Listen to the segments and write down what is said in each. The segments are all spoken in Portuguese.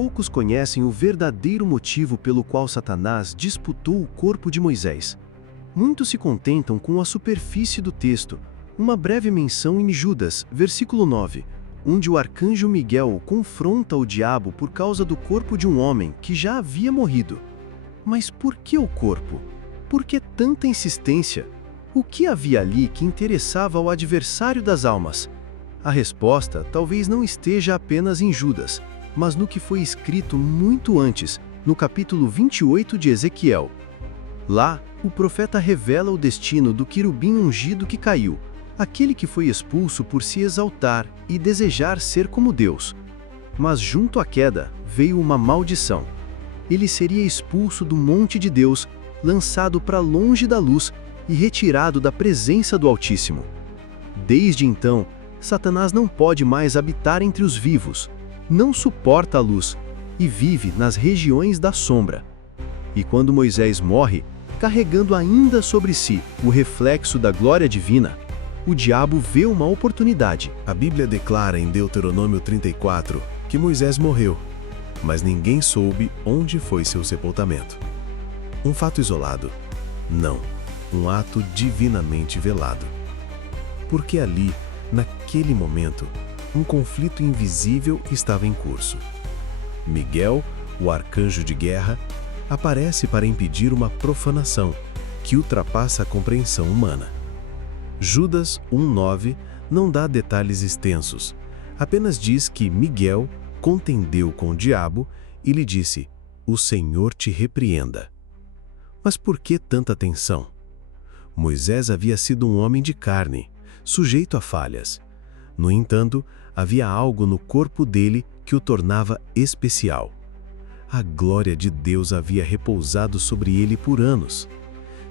poucos conhecem o verdadeiro motivo pelo qual Satanás disputou o corpo de Moisés. Muitos se contentam com a superfície do texto, uma breve menção em Judas, versículo 9, onde o arcanjo Miguel confronta o diabo por causa do corpo de um homem que já havia morrido. Mas por que o corpo? Por que tanta insistência? O que havia ali que interessava ao adversário das almas? A resposta talvez não esteja apenas em Judas, mas no que foi escrito muito antes, no capítulo 28 de Ezequiel. Lá, o profeta revela o destino do querubim ungido que caiu, aquele que foi expulso por se exaltar e desejar ser como Deus. Mas junto à queda veio uma maldição. Ele seria expulso do monte de Deus, lançado para longe da luz e retirado da presença do Altíssimo. Desde então, Satanás não pode mais habitar entre os vivos, não suporta a luz e vive nas regiões da sombra. E quando Moisés morre, carregando ainda sobre si o reflexo da glória divina, o diabo vê uma oportunidade. A Bíblia declara em Deuteronômio 34 que Moisés morreu, mas ninguém soube onde foi seu sepultamento. Um fato isolado? Não, um ato divinamente velado. Porque ali, naquele momento, um conflito invisível estava em curso. Miguel, o arcanjo de guerra, aparece para impedir uma profanação que ultrapassa a compreensão humana. Judas 1:9 não dá detalhes extensos, apenas diz que Miguel contendeu com o diabo e lhe disse: "O Senhor te repreenda." Mas por que tanta tensão? Moisés havia sido um homem de carne, sujeito a falhas. No entanto, havia algo no corpo dele que o tornava especial. A glória de Deus havia repousado sobre ele por anos.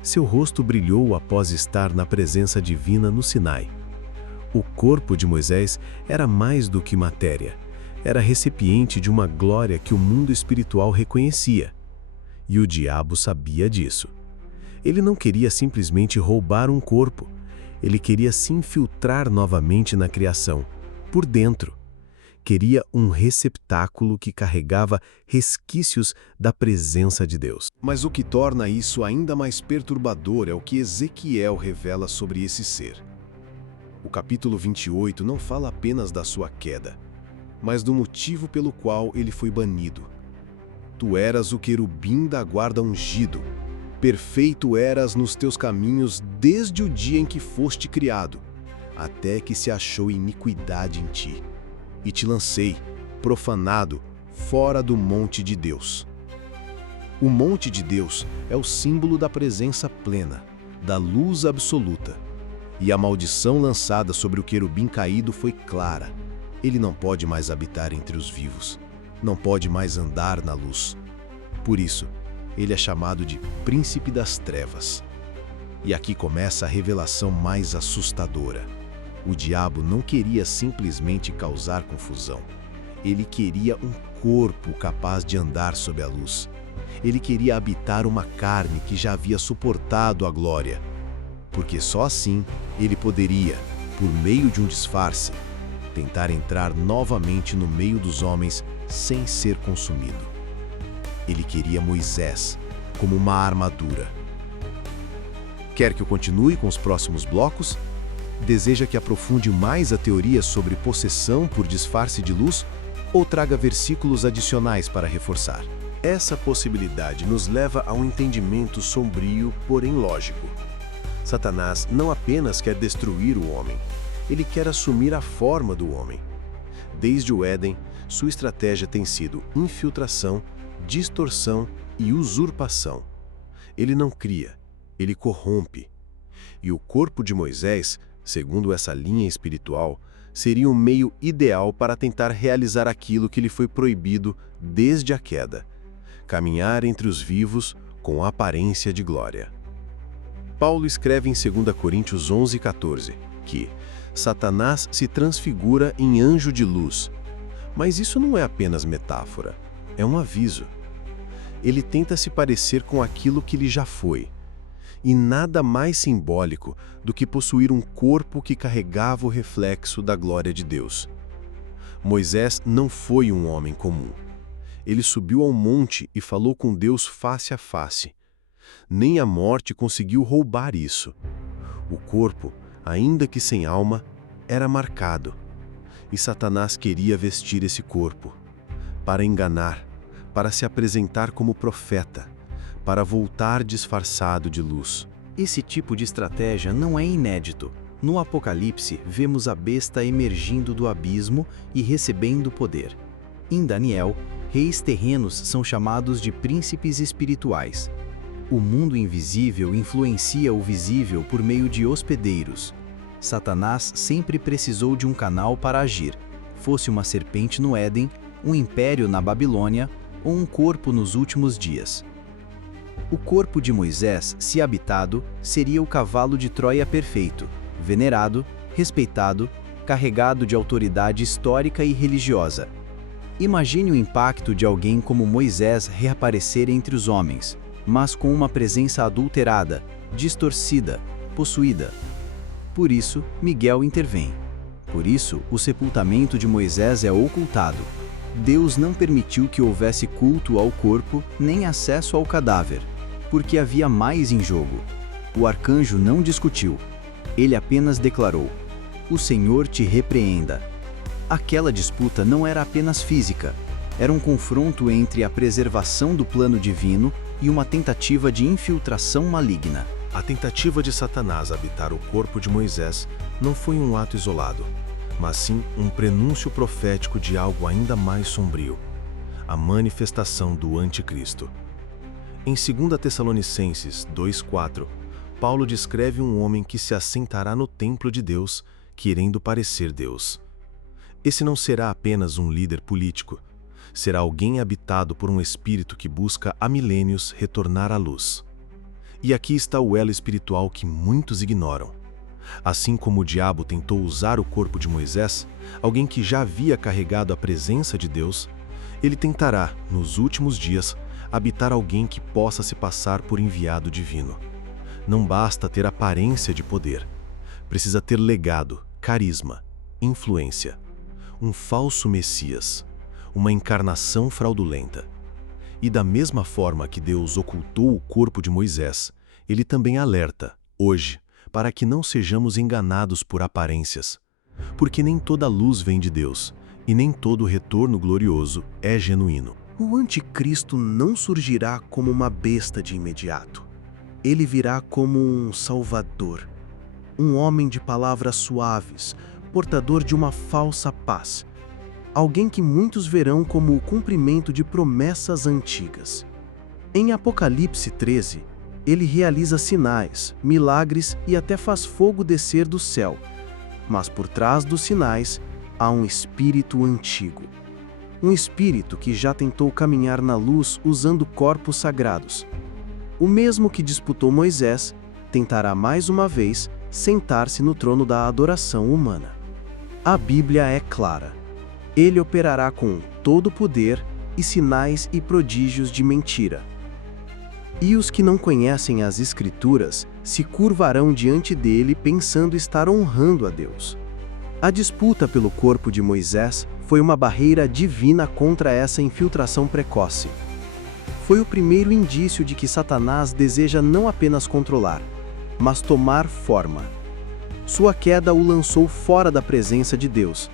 Seu rosto brilhou após estar na presença divina no Sinai. O corpo de Moisés era mais do que matéria. Era recipiente de uma glória que o mundo espiritual reconhecia. E o diabo sabia disso. Ele não queria simplesmente roubar um corpo. Ele queria se infiltrar novamente na criação, por dentro. Queria um receptáculo que carregava resquícios da presença de Deus. Mas o que torna isso ainda mais perturbador é o que Ezequiel revela sobre esse ser. O capítulo 28 não fala apenas da sua queda, mas do motivo pelo qual ele foi banido. Tu eras o querubim da guarda ungido. Perfeito eras nos teus caminhos desde o dia em que foste criado, até que se achou iniquidade em ti. E te lancei, profanado, fora do monte de Deus. O monte de Deus é o símbolo da presença plena, da luz absoluta. E a maldição lançada sobre o querubim caído foi clara. Ele não pode mais habitar entre os vivos, não pode mais andar na luz. Por isso, ele é chamado de Príncipe das Trevas. E aqui começa a revelação mais assustadora. O diabo não queria simplesmente causar confusão. Ele queria um corpo capaz de andar sob a luz. Ele queria habitar uma carne que já havia suportado a glória. Porque só assim ele poderia, por meio de um disfarce, tentar entrar novamente no meio dos homens sem ser consumido. Ele queria Moisés como uma armadura. Quer que eu continue com os próximos blocos? Deseja que aprofunde mais a teoria sobre possessão por disfarce de luz ou traga versículos adicionais para reforçar? Essa possibilidade nos leva a um entendimento sombrio, porém lógico. Satanás não apenas quer destruir o homem, ele quer assumir a forma do homem. Desde o Éden, sua estratégia tem sido infiltração, distorção e usurpação. Ele não cria, ele corrompe. E o corpo de Moisés, segundo essa linha espiritual, seria um meio ideal para tentar realizar aquilo que lhe foi proibido desde a queda: caminhar entre os vivos com aparência de glória. Paulo escreve em 2 Coríntios 11:14 que Satanás se transfigura em anjo de luz. Mas isso não é apenas metáfora, é um aviso. Ele tenta se parecer com aquilo que ele já foi. E nada mais simbólico do que possuir um corpo que carregava o reflexo da glória de Deus. Moisés não foi um homem comum. Ele subiu ao monte e falou com Deus face a face. Nem a morte conseguiu roubar isso. O corpo, ainda que sem alma, era marcado. E Satanás queria vestir esse corpo, para enganar, para se apresentar como profeta, para voltar disfarçado de luz. Esse tipo de estratégia não é inédito. No Apocalipse, vemos a besta emergindo do abismo e recebendo poder. Em Daniel, reis terrenos são chamados de príncipes espirituais. O mundo invisível influencia o visível por meio de hospedeiros. Satanás sempre precisou de um canal para agir, fosse uma serpente no Éden, um império na Babilônia ou um corpo nos últimos dias. O corpo de Moisés, se habitado, seria o cavalo de Troia perfeito, venerado, respeitado, carregado de autoridade histórica e religiosa. Imagine o impacto de alguém como Moisés reaparecer entre os homens, mas com uma presença adulterada, distorcida, possuída. Por isso, Miguel intervém. Por isso, o sepultamento de Moisés é ocultado. Deus não permitiu que houvesse culto ao corpo nem acesso ao cadáver, porque havia mais em jogo. O arcanjo não discutiu. Ele apenas declarou: "O Senhor te repreenda." Aquela disputa não era apenas física, era um confronto entre a preservação do plano divino e uma tentativa de infiltração maligna. A tentativa de Satanás habitar o corpo de Moisés não foi um ato isolado, mas sim um prenúncio profético de algo ainda mais sombrio: a manifestação do Anticristo. Em 2 Tessalonicenses 2:4, Paulo descreve um homem que se assentará no templo de Deus, querendo parecer Deus. Esse não será apenas um líder político, será alguém habitado por um espírito que busca há milênios retornar à luz. E aqui está o elo espiritual que muitos ignoram. Assim como o diabo tentou usar o corpo de Moisés, alguém que já havia carregado a presença de Deus, ele tentará, nos últimos dias, habitar alguém que possa se passar por enviado divino. Não basta ter aparência de poder. Precisa ter legado, carisma, influência. Um falso Messias, uma encarnação fraudulenta. E da mesma forma que Deus ocultou o corpo de Moisés, ele também alerta, hoje, para que não sejamos enganados por aparências. Porque nem toda luz vem de Deus, e nem todo retorno glorioso é genuíno. O anticristo não surgirá como uma besta de imediato. Ele virá como um salvador, um homem de palavras suaves, portador de uma falsa paz. Alguém que muitos verão como o cumprimento de promessas antigas. Em Apocalipse 13, ele realiza sinais, milagres e até faz fogo descer do céu. Mas por trás dos sinais, há um espírito antigo. Um espírito que já tentou caminhar na luz usando corpos sagrados. O mesmo que disputou Moisés, tentará mais uma vez sentar-se no trono da adoração humana. A Bíblia é clara. Ele operará com todo o poder e sinais e prodígios de mentira. E os que não conhecem as Escrituras se curvarão diante dele pensando estar honrando a Deus. A disputa pelo corpo de Moisés foi uma barreira divina contra essa infiltração precoce. Foi o primeiro indício de que Satanás deseja não apenas controlar, mas tomar forma. Sua queda o lançou fora da presença de Deus,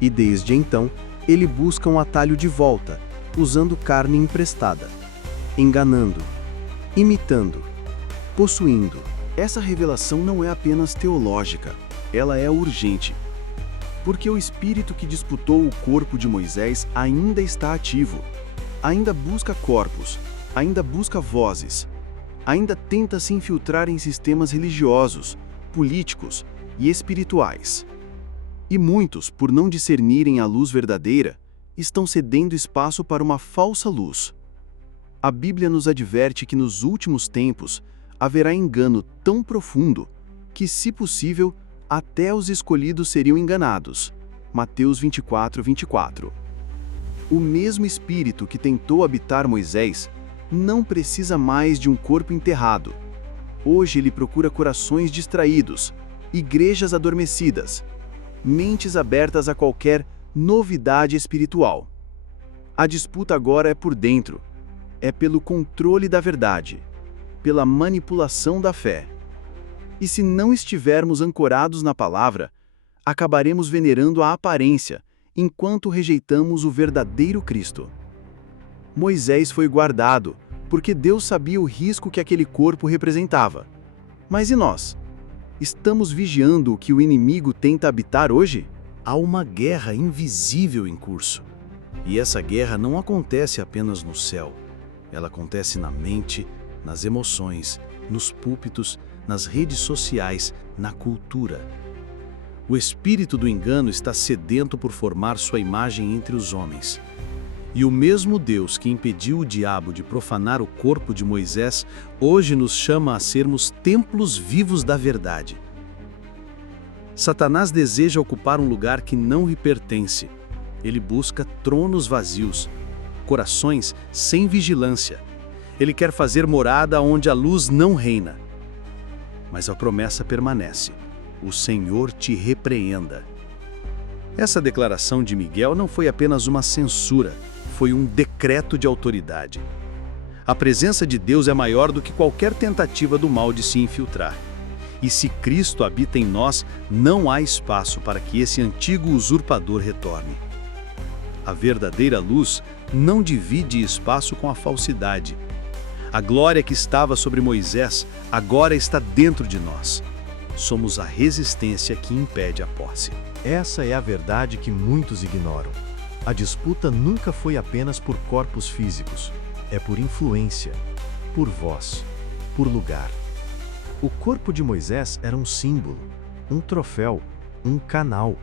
e desde então ele busca um atalho de volta, usando carne emprestada, enganando, imitando, possuindo. Essa revelação não é apenas teológica, ela é urgente. Porque o espírito que disputou o corpo de Moisés ainda está ativo, ainda busca corpos, ainda busca vozes, ainda tenta se infiltrar em sistemas religiosos, políticos e espirituais. E muitos, por não discernirem a luz verdadeira, estão cedendo espaço para uma falsa luz. A Bíblia nos adverte que nos últimos tempos haverá engano tão profundo que, se possível, até os escolhidos seriam enganados. Mateus 24:24. O mesmo Espírito que tentou habitar Moisés não precisa mais de um corpo enterrado. Hoje ele procura corações distraídos, igrejas adormecidas, mentes abertas a qualquer novidade espiritual. A disputa agora é por dentro. É pelo controle da verdade, pela manipulação da fé. E se não estivermos ancorados na palavra, acabaremos venerando a aparência, enquanto rejeitamos o verdadeiro Cristo. Moisés foi guardado, porque Deus sabia o risco que aquele corpo representava. Mas e nós? Estamos vigiando o que o inimigo tenta habitar hoje? Há uma guerra invisível em curso. E essa guerra não acontece apenas no céu. Ela acontece na mente, nas emoções, nos púlpitos, nas redes sociais, na cultura. O espírito do engano está sedento por formar sua imagem entre os homens. E o mesmo Deus que impediu o diabo de profanar o corpo de Moisés, hoje nos chama a sermos templos vivos da verdade. Satanás deseja ocupar um lugar que não lhe pertence. Ele busca tronos vazios, corações sem vigilância. Ele quer fazer morada onde a luz não reina. Mas a promessa permanece: o Senhor te repreenda. Essa declaração de Miguel não foi apenas uma censura, foi um decreto de autoridade. A presença de Deus é maior do que qualquer tentativa do mal de se infiltrar. E se Cristo habita em nós, não há espaço para que esse antigo usurpador retorne. A verdadeira luz não divide espaço com a falsidade. A glória que estava sobre Moisés agora está dentro de nós. Somos a resistência que impede a posse. Essa é a verdade que muitos ignoram. A disputa nunca foi apenas por corpos físicos. É por influência, por voz, por lugar. O corpo de Moisés era um símbolo, um troféu, um canal.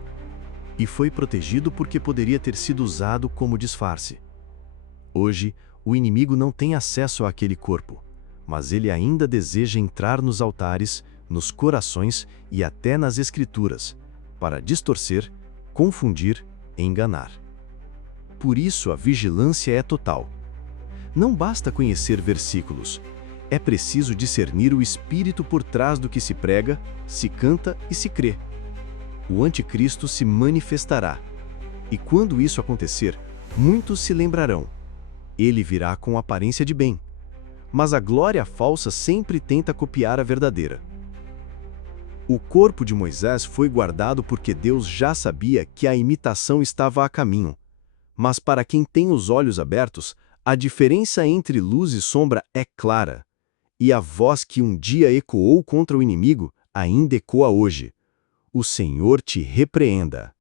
E foi protegido porque poderia ter sido usado como disfarce. Hoje, o inimigo não tem acesso àquele corpo, mas ele ainda deseja entrar nos altares, nos corações e até nas escrituras, para distorcer, confundir e enganar. Por isso a vigilância é total. Não basta conhecer versículos, é preciso discernir o espírito por trás do que se prega, se canta e se crê. O anticristo se manifestará, e quando isso acontecer, muitos se lembrarão. Ele virá com aparência de bem, mas a glória falsa sempre tenta copiar a verdadeira. O corpo de Moisés foi guardado porque Deus já sabia que a imitação estava a caminho. Mas para quem tem os olhos abertos, a diferença entre luz e sombra é clara. E a voz que um dia ecoou contra o inimigo ainda ecoa hoje: o Senhor te repreenda.